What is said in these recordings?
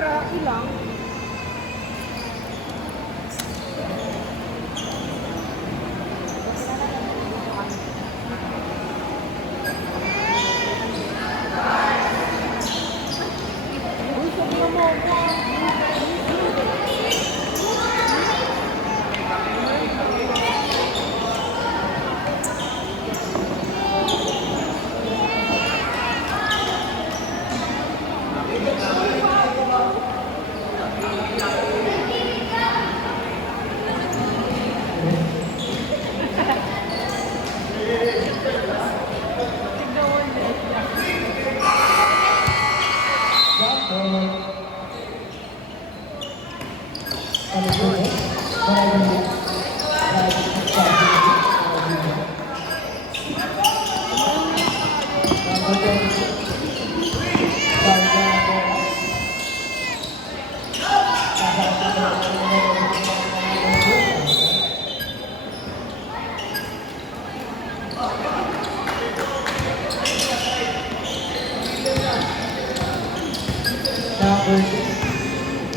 para ilang.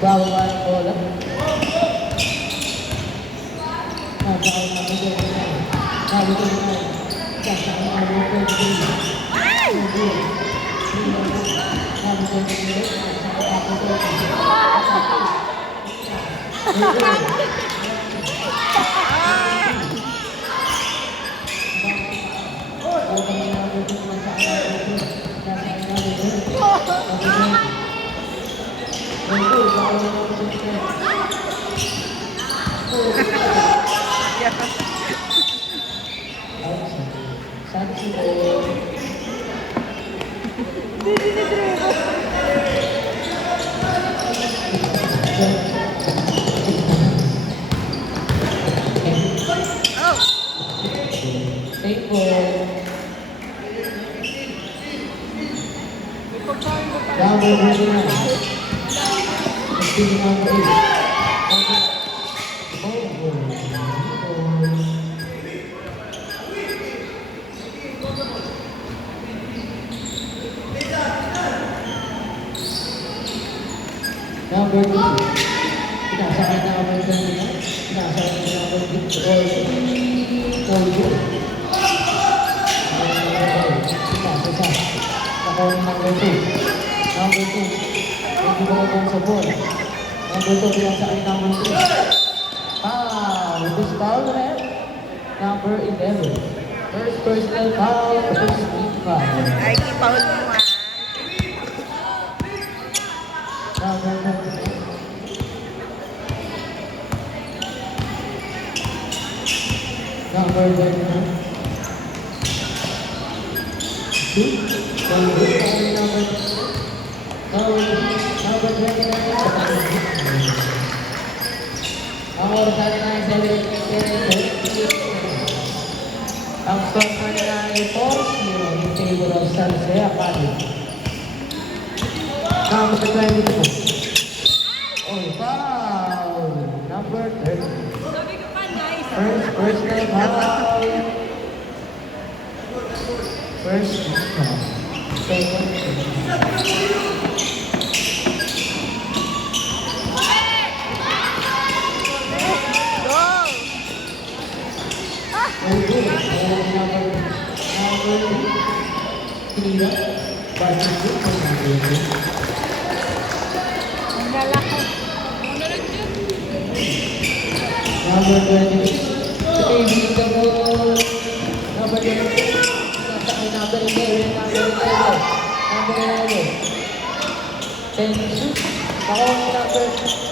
Bawa ang bola. Bawa na ito. Bawa ito na. Kasama ang bola. Number 2. Pinasakay na ako ng ganyan. Pinasakay na ako ng Victor. Colby. Pinasakay. Ako ng number 2. Number 2. Hindi ko na sa ball. Number 2. Pinasakay na number 3. Foul. This foul red. Number 11. First personal foul. First team foul. Ay, foul mo ah. Number 11. Number 29. Ang score pa nila ay 4-0 in favor of San Jose Academy. Number 22. Oh, foul! Number 30. First personal foul. First foul. Second Number 20. Saving the ball. Number 22. Number 11. Number 11. 10 shoot. Ako ang number 3.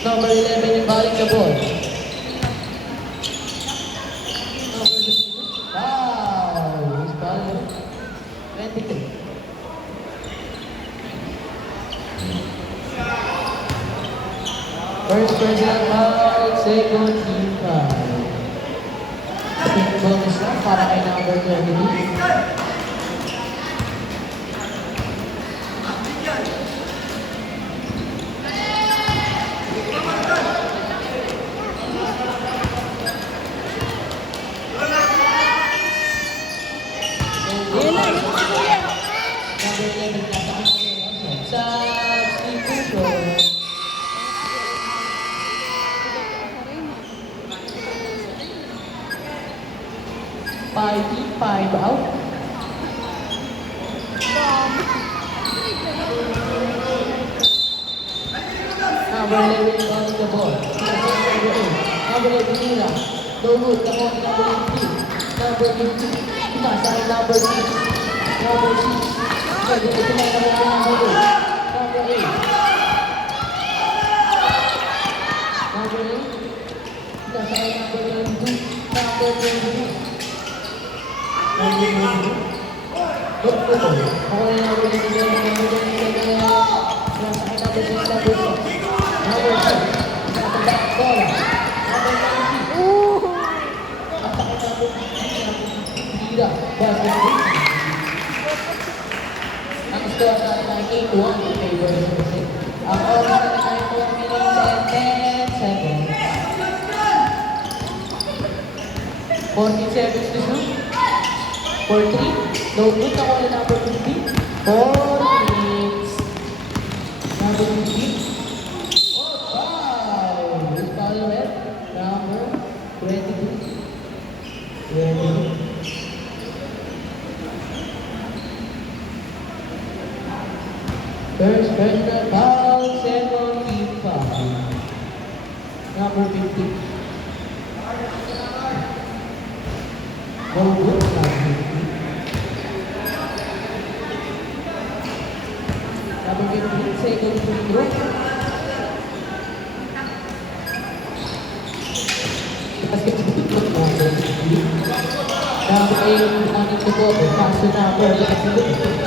Number 11 yung balik the ball. Number 2. Foul. First personal foul, second team foul. Bonus lang para kay number 22. Number 11 na sa substitution. 5 out. Number 11 on the ball. Number 8, Nila. No good. Nakuha ni number 18. Number 15. Pinasa kay number 6. Number 6. Pwede ito na yung number 8. Number 8. Number 8. Pinasa kay number 22. Number 22. Ang score na 8-1 in favor of Jose. Ang oras na 9 minutes and 10 seconds. 14 seconds to shoot. For 3, no good ako na number 15. 4 minutes. Number 15. Oh, wow! This foul red. Number 22. 22. First personal foul, second team foul. Number 15. No good. Number 15, second free throw. Number 8, on the ball, pass to number 11.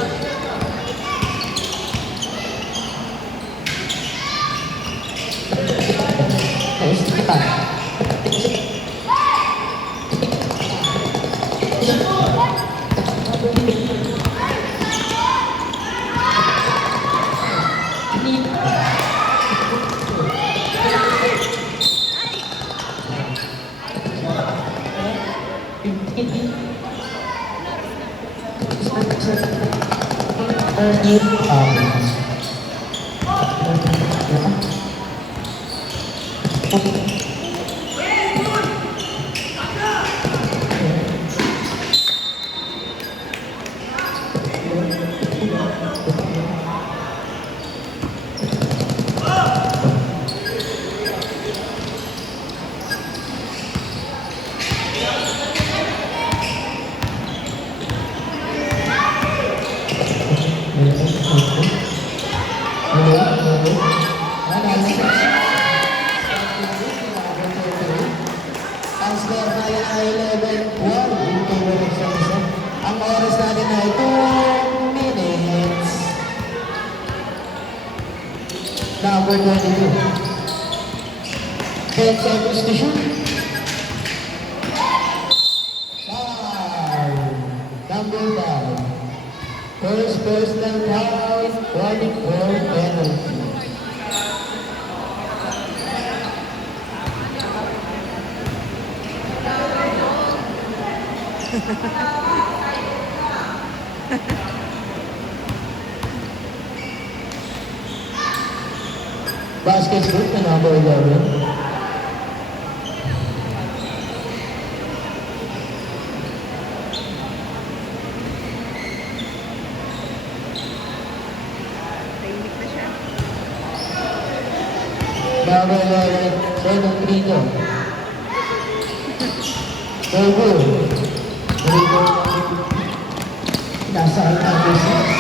Ang score natin ay 11-1 in favor of San Jose. Ang oras natin ay 2 minutes. Number 22. 10 seconds to shoot. Foul. Number 5. First personal foul, running for penalty. Basket shoot na number 11. Number 11, second free throw. So good. Free throw. Nasa ay number 6.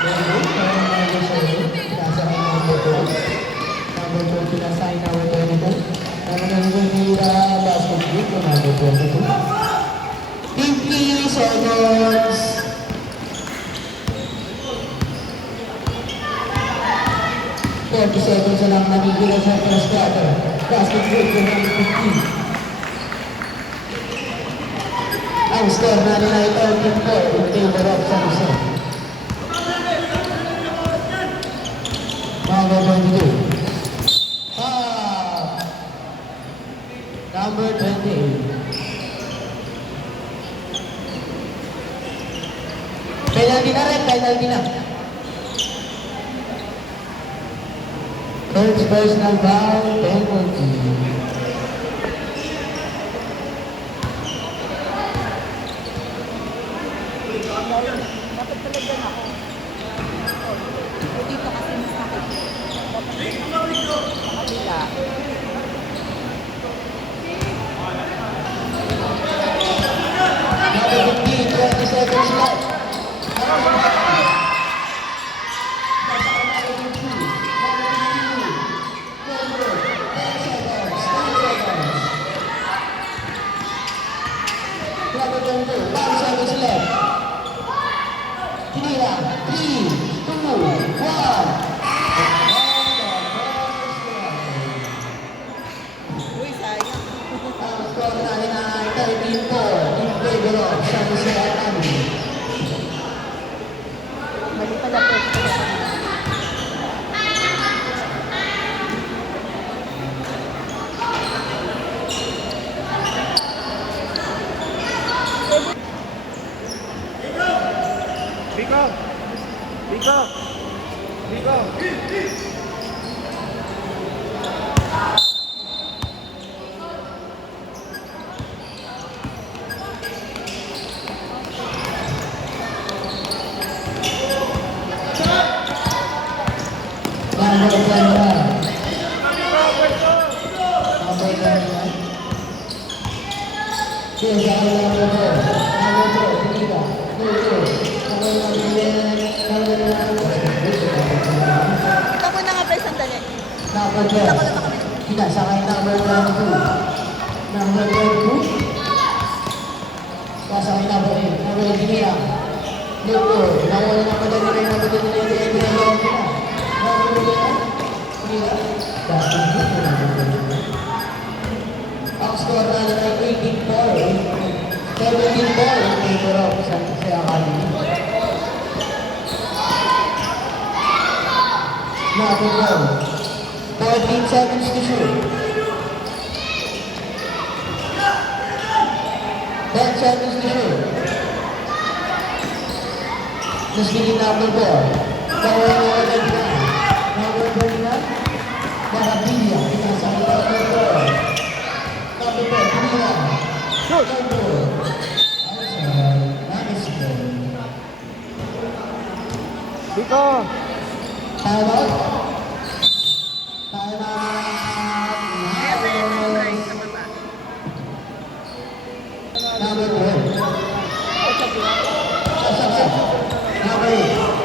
Number 6. Number 7. Nasa ay number 12. Number 12, nasa ay number 22. Number 22, basket shoot na number 22. 50 seconds. 30 seconds na lang nagigila sa first quarter. Basket break for number 15. Ang score na nila ay 34 in favor of San Jose. Number 22. Number 28. Penalty na rin, penalty na. First personal foul, penalty. Dapat talaga na ako. O dito kasi mas nakikita. Sa kabila. Number 15, 20 seconds left. Number 22, 5 seconds left. Kinira, 3, 2, 1. Uy, sayang. Ang score natin ay 13-4 in favor of San Jose Academy. Mali pala po. Biko! Biko! Biko! Number 21. Number 21. Yes, I number 4. Number 4, Kinira. Ito mo na nga, pre, sandali. Number 12. Ito ko lang kami. Kinasakay number 22. Number 22. Kasakay number 8. Number 8, Kinira. Luto. Nawala na pala nila yung number 29. Number 29. Kinira. Basket break for number 29. Ang score na nila ay 18-4. 17-4 in favor of San Jose Academy. Number 12. 14 seconds to shoot. 10 seconds to shoot. Just number 4. Number 39. Number 39. Narabia. Pinasakit ang number 4. Number 4. Pinila. Shoot! Number 4. Nice goal. Biko! Time out. Number 12.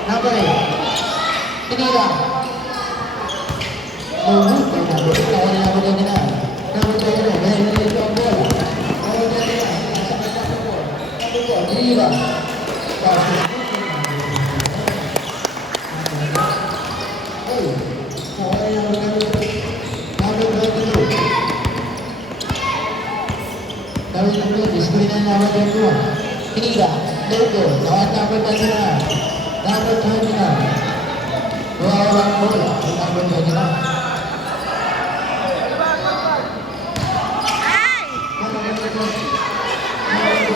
Number 8. Pinila. Number 8. Number 29. Pinila. Kinira, Logo, nawat number 29. Number 29. Wawalang bola, number 29. Ay!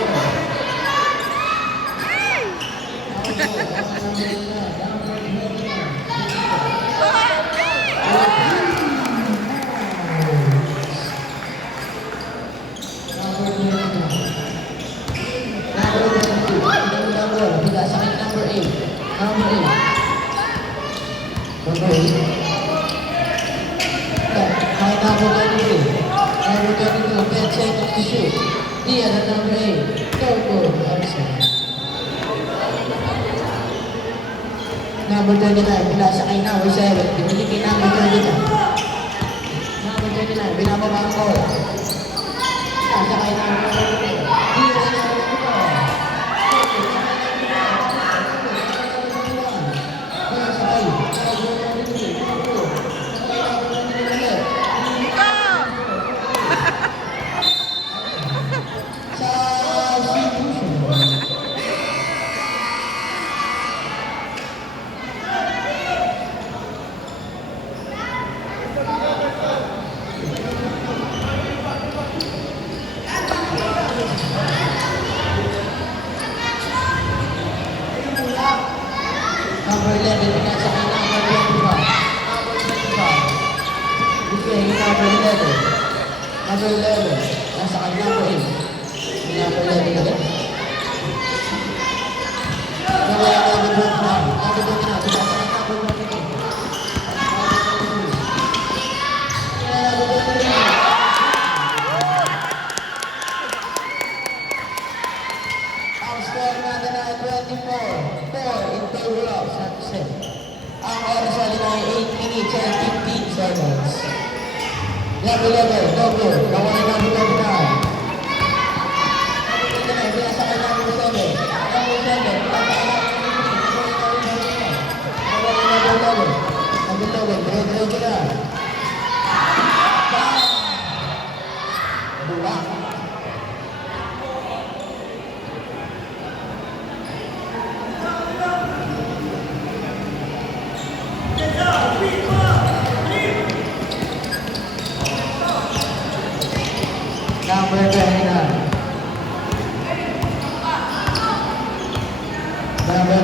Number 29, pinasakay na, number 7, pinili number 29. Number 29, binababa ang bola. Pinasakay na number 29. Number 11. Nasa kanya po eh. Number 11 na rin. Number 11 na. Number 11 na. Nasa kanya po natin eh. Ang score natin ay 24. 4 in favor of San Jose. Ang oras natin ay 8 minutes and 15 seconds. Number 11, no good. Kawalan number 29. Number 29, pinasa kay number 7. Number 7, pinasa kay number 11. Number 11, dire-diretso na. Bula. Number 29. Number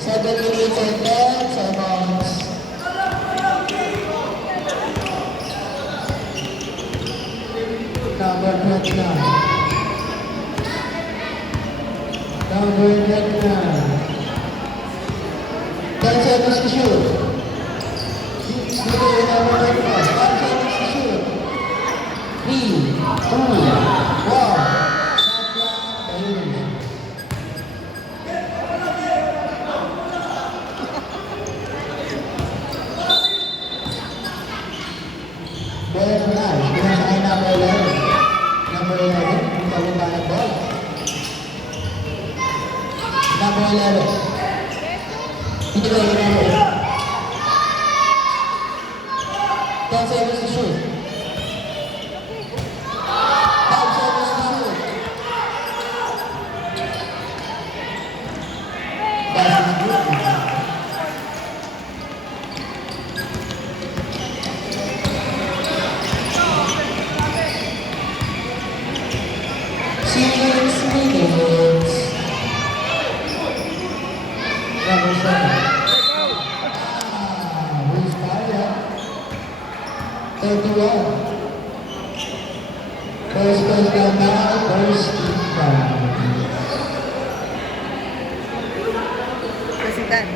7 minutes and 10 seconds. Number 29. Number 29. 10 seconds to shoot. Number 29. 5 seconds to shoot. 3, 2, 1. Very nice. Pinasa kay number 11. Number 11, kung pababa ng ball. Number 11. Hindi ba yung number 10 seconds to shoot. 5 seconds to shoot. That is good. Number 7. Who's Maria? 31. First place down now, first team down. President.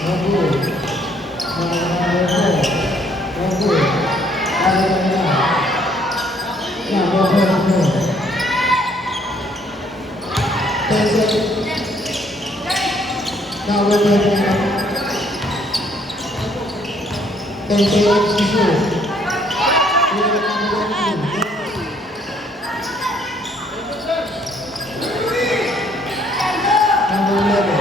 No good. Number 4. No good. Number 44. 10 seconds. Number 39. 10 seconds to shoot. Number 11.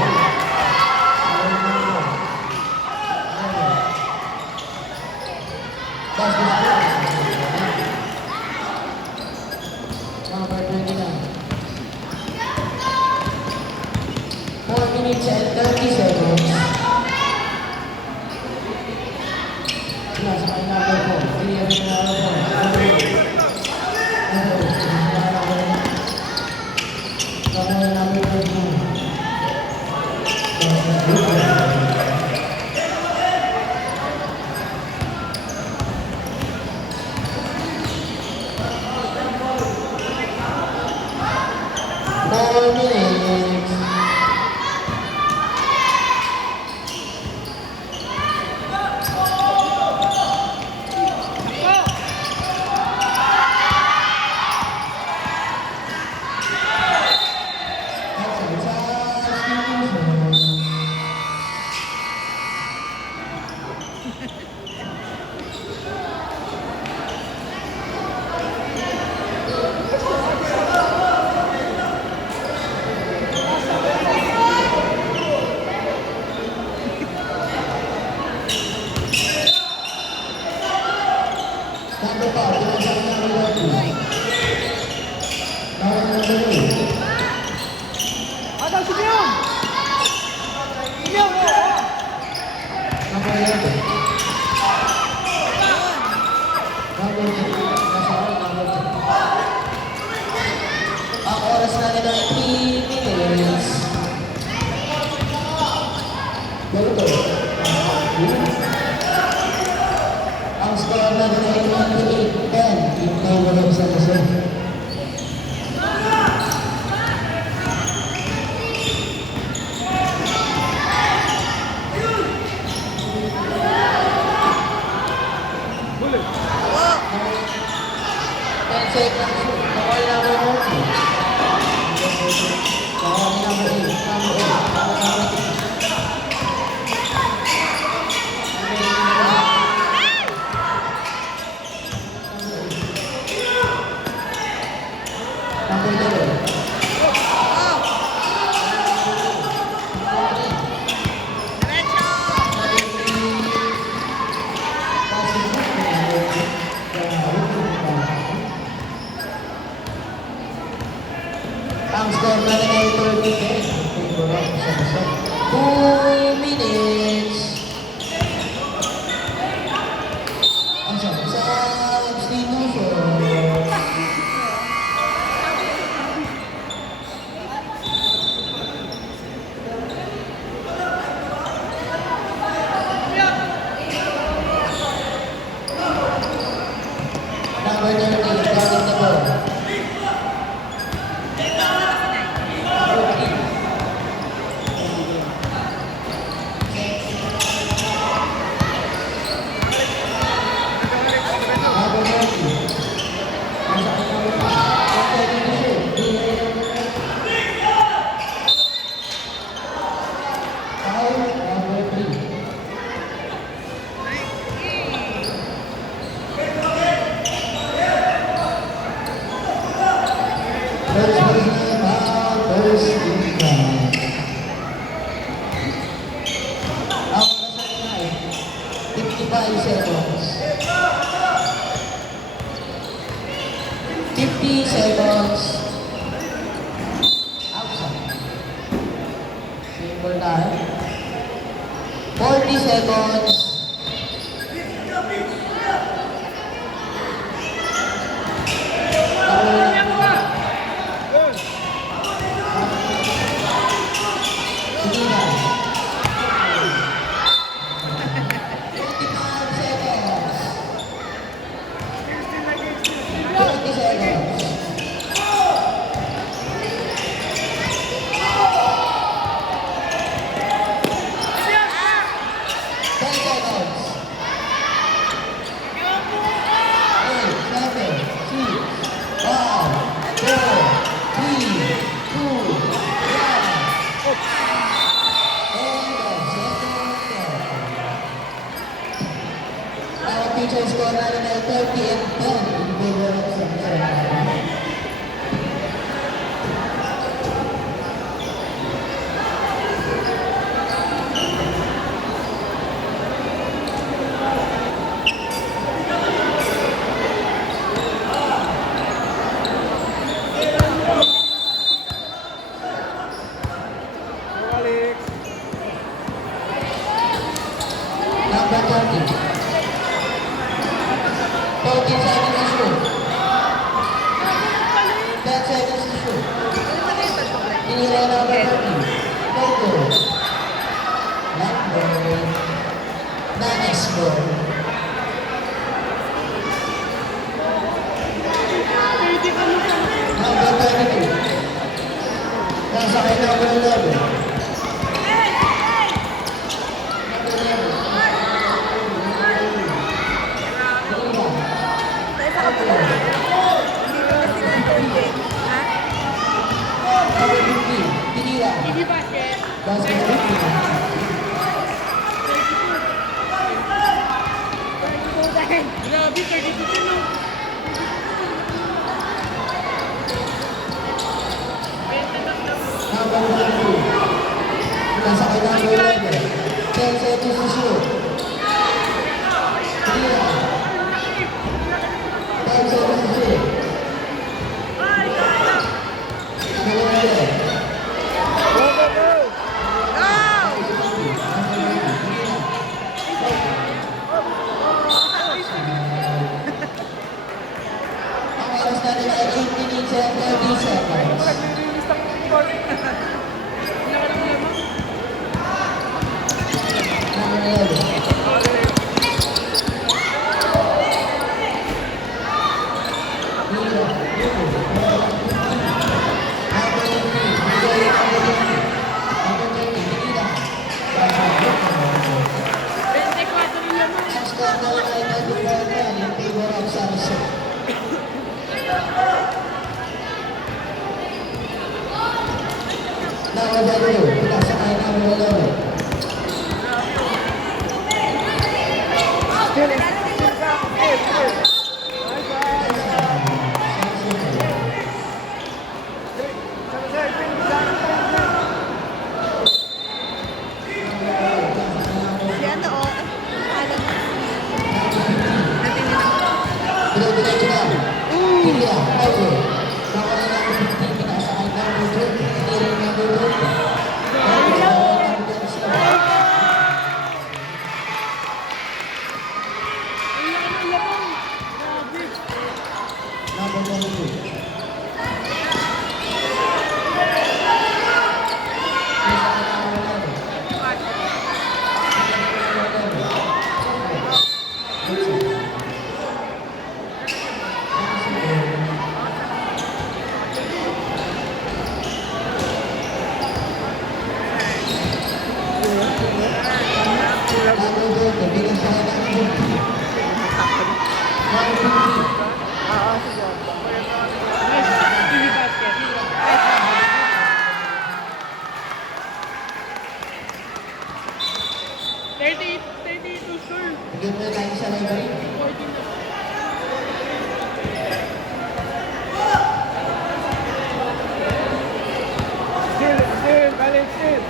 Number 29. 4 minutes and 30 seconds. Nasa kay number 4. Clear na number 4. Number 4. personal foul. Pinasakay number 30. Foul number 8. Adam, sige yun! Sige yun! Number 11. Number 2. Nasa ako, number 2. Ang oras natin ay 3 minutes. Ganito. Ang score natin ay 28-10 in favor of San Jose. Bullet! 10 seconds. Bawal number 40. Bawal number 8. Number 8. Number 6. Number 11. Ang score natin ay 2 minutes. Ang substitution. Number 30, starting the ball. Number 30. Foul number 3. First personal foul, first inbound. Ang oras natin ay 55 seconds. 50 seconds. Outside. Simple time. 40 seconds. Sige na. 55 seconds. 20 seconds. 10 seconds. 8, 7, 6, 5, 4, 3, 2, 1. End of second quarter. Our teacher score natin ay 30-10 in favor of San Jose. Balik! Number 30. 14 seconds to shoot. 10 seconds to shoot. Tinira number 30. Photo. Number. Non-explore. Number 32. Nasa kay number 11. Number 11. Number 15. Tinira. Basket 15. Grabe, 32 no? Number 22. Nasa kay number 11. 10 seconds to shoot. Tinira. Second ay nag-iwan in favor of Samson. Now, available. Pinasakay na ang wala. Si ano, oh. Alam mo. Diretso na. India, Paulo. Nawala na ang 15, pinasakay na ang 20. Steering number 20. Number 22. Oo, sige. Easy basket. 32, sure. Bigyan mo na tayo sa library. 14 na. Still, balik, still.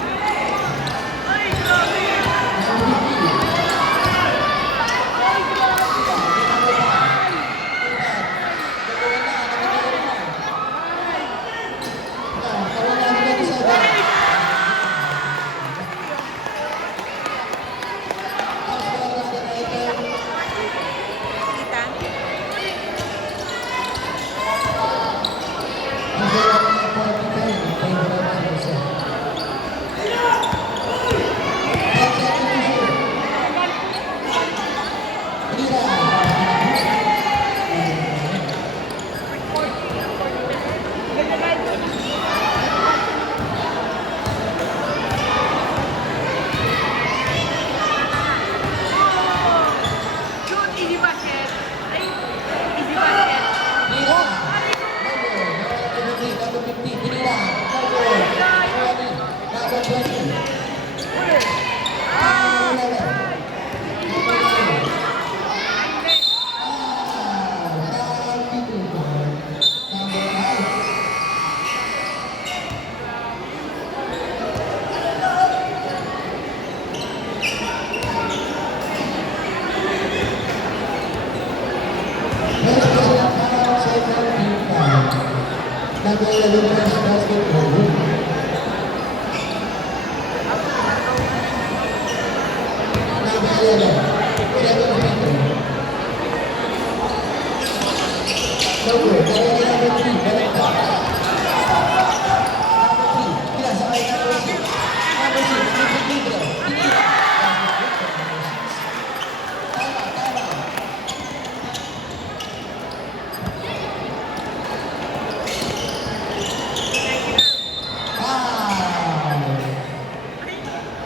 Kita. Shoot, easy basket. Ay, easy basket.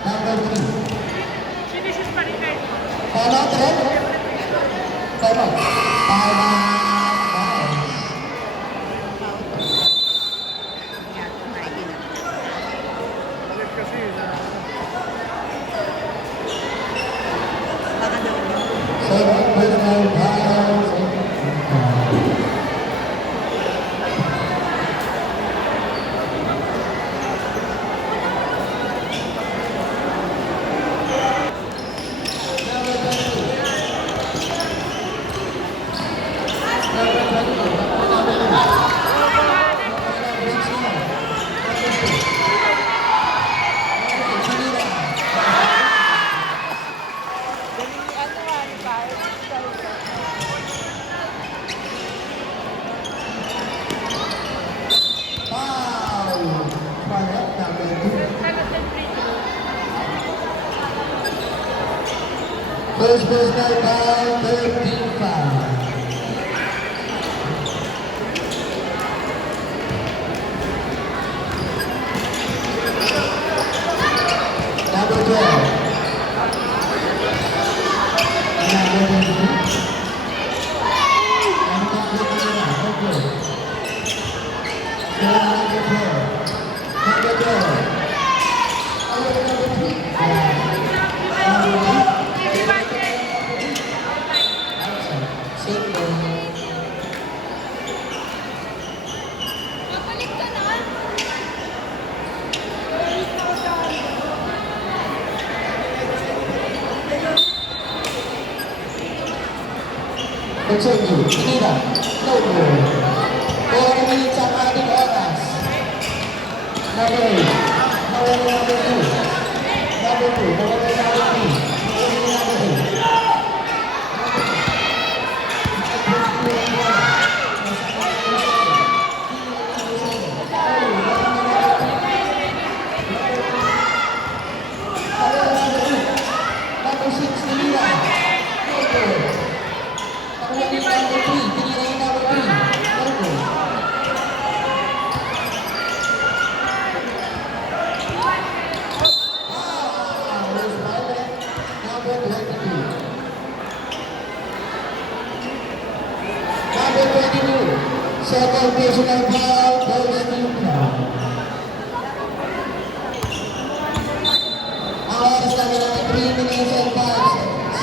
Number 3. Finishes pa rin guys. Time out, Red. Time out. Time out. Yan, nakikita. Balik kasi. Baka daw yun. Second personal foul. Galing ni ano nga, ni Paolo. Foul. Foul number 2. First personal foul, 13 foul. Number 12. Number 22. And number 21. Okay. So, number 12. Number 12. Number 3. Easy basket. Safe ball. Continue. Pinira. No goal. 4 minutes ang ating oras. Number 8. Number 2. Number 2. Number 3. Number 8. Number 6, Pinira. No goal. Number 3, Pinira yung number 3. No goal. There's number 22. Number 22. Second personal foul goes to Crown. Ang oras namin ay 3 minutes and 5 seconds.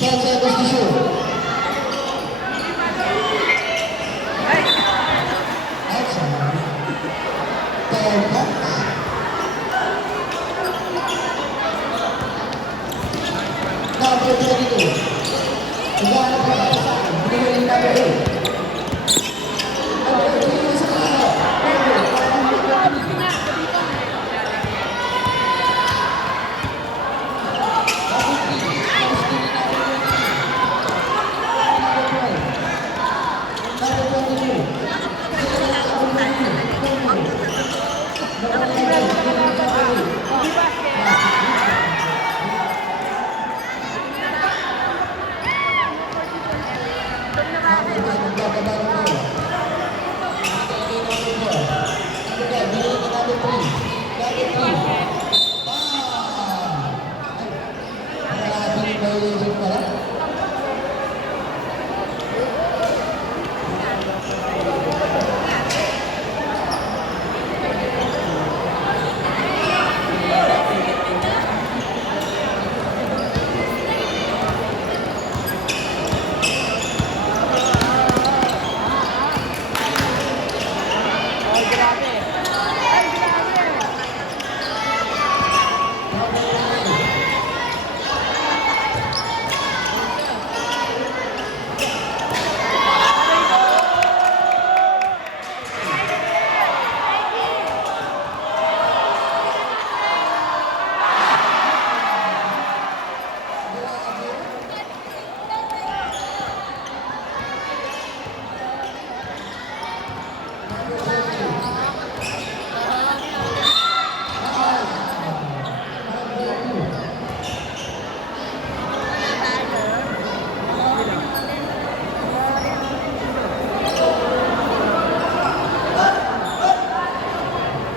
10 seconds to shoot. Outside. 10 points. Number 22. Igana pa tayo sa akin. Binigay yung number 8. Number 3 sa kanya.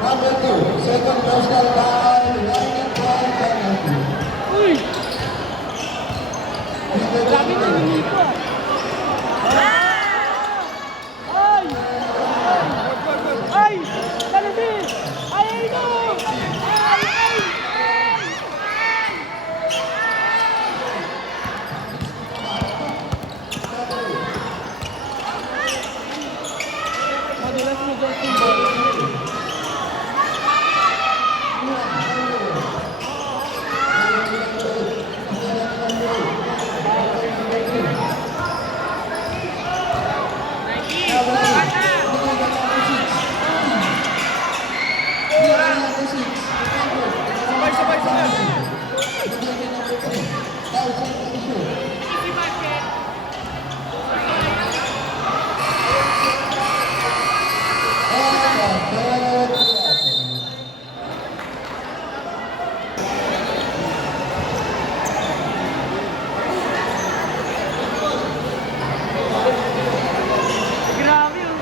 Number 2, second personal foul, running point penalty. Uy! Number Grabe na 22. lumiko. Ay! Ay! Talabi! Ay! Ay! No! Ay! Ay! Madulas mo Justin Bieber. Easy basket. Grabe yun.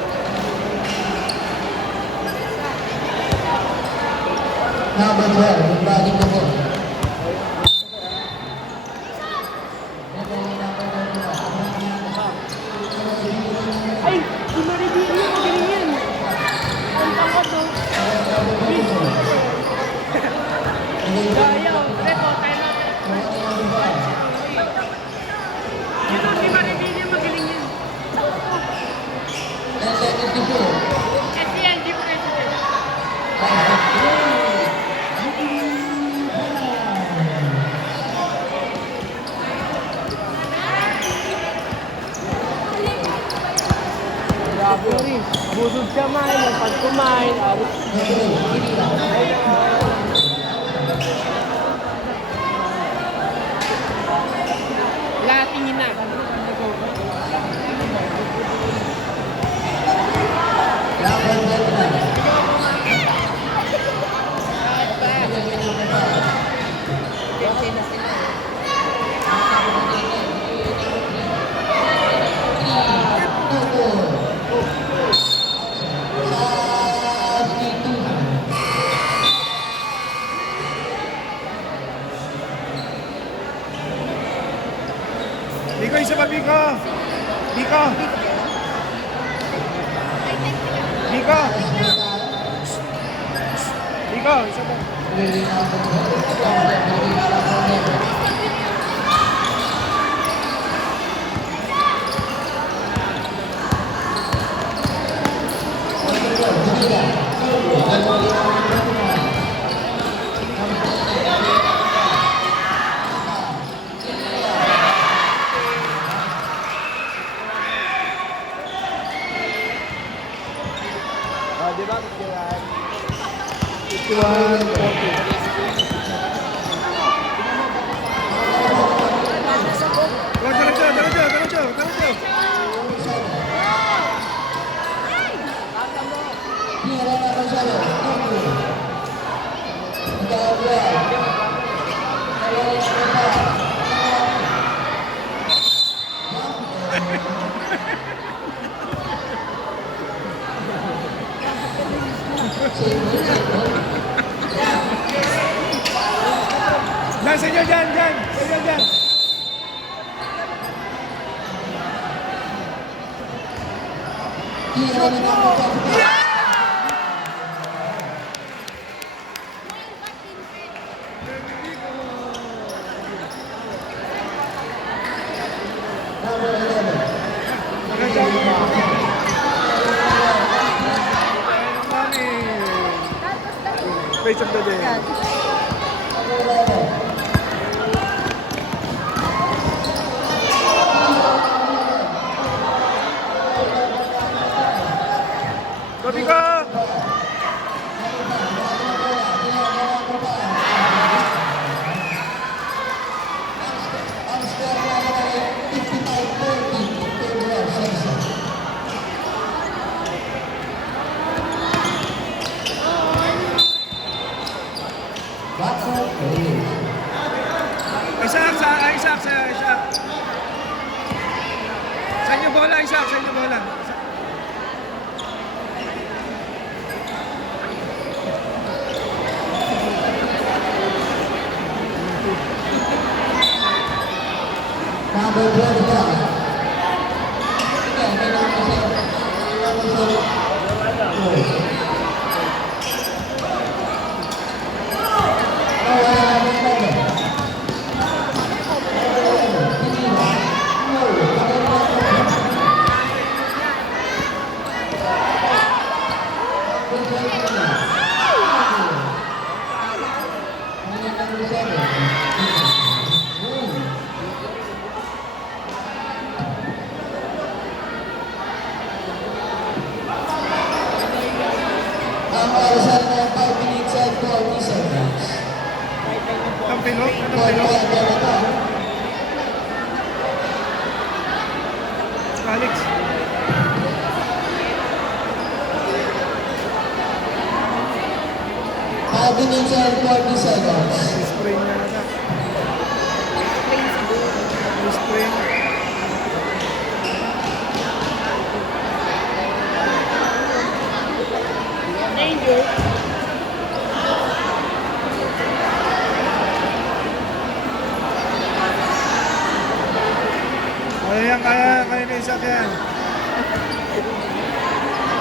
Number 12, yung batting ko po. Busog siya man, yung pag kumain, aros. Wala, tingin na. Number 29. Kasi na sila. Biko, isa pa, Biko. Biko. Biko. Biko, isa pa. Di ba? 51, 40. Oh, diretso. Yan, sa inyo dyan. Sa inyo dyan. Face of the day. Kopi ka! Isaac. Sa inyo bola, Isaac. Sa inyo bola. Number 25. Ang orasan ng 5 minutes and 40 seconds. Anong pilok? Alex. Five minutes and 40 seconds. Spray niya na. Spray. Danger. Kaya ni Isaac yan.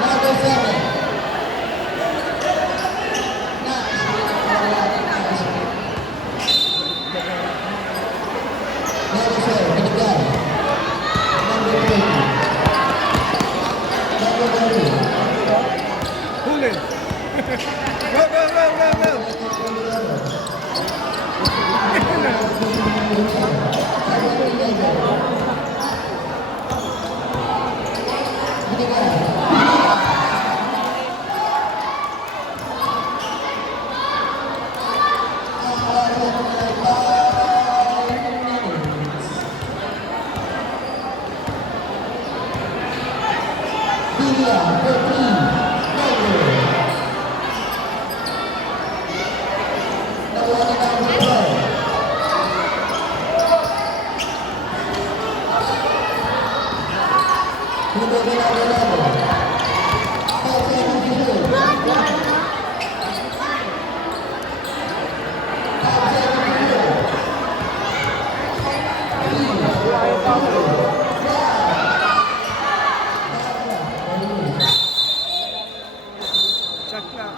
Number 7. Number 4, Binigay. Number 20. Number 30. Huli. Go. Binigay. India, 13. Number 12. Shot clock.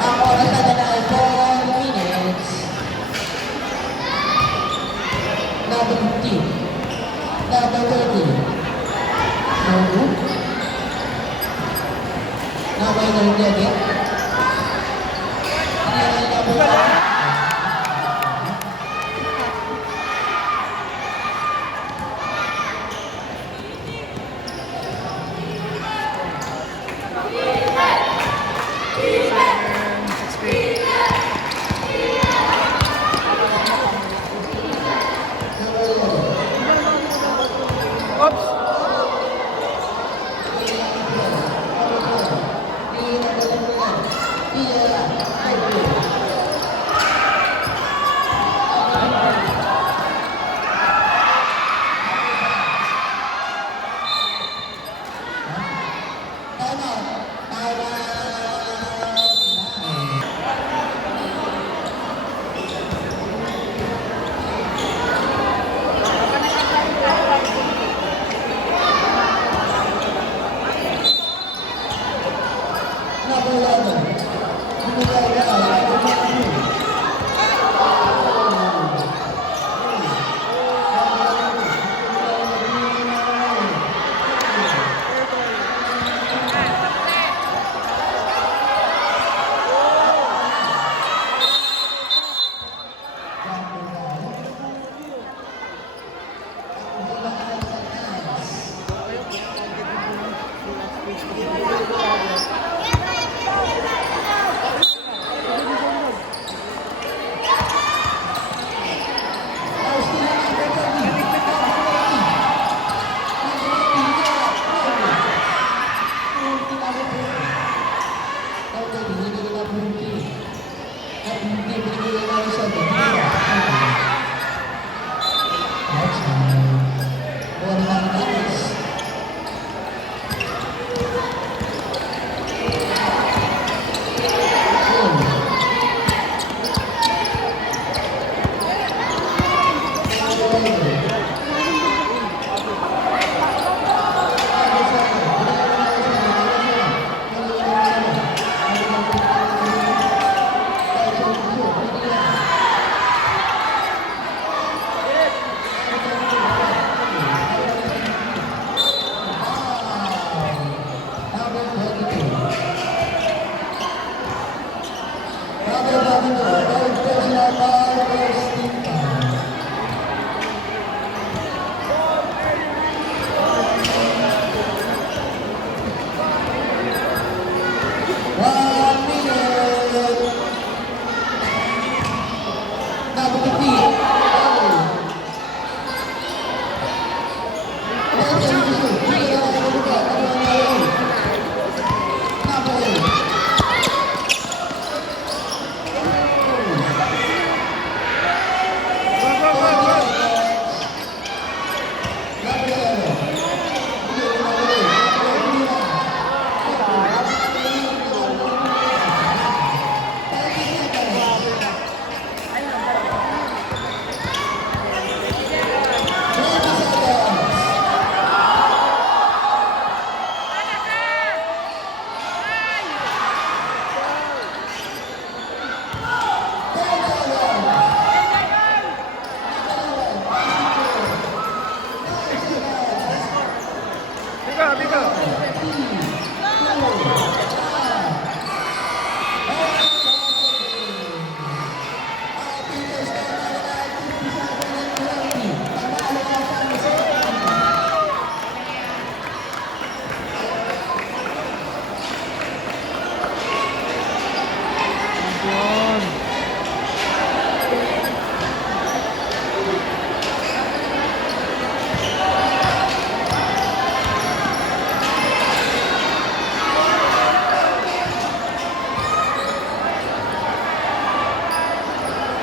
Ang oras na dyan ay 4 minutes. Number 15. Number 30. Nobu. Number 30 again. And number 1. And 16. Oops. Number 11. Number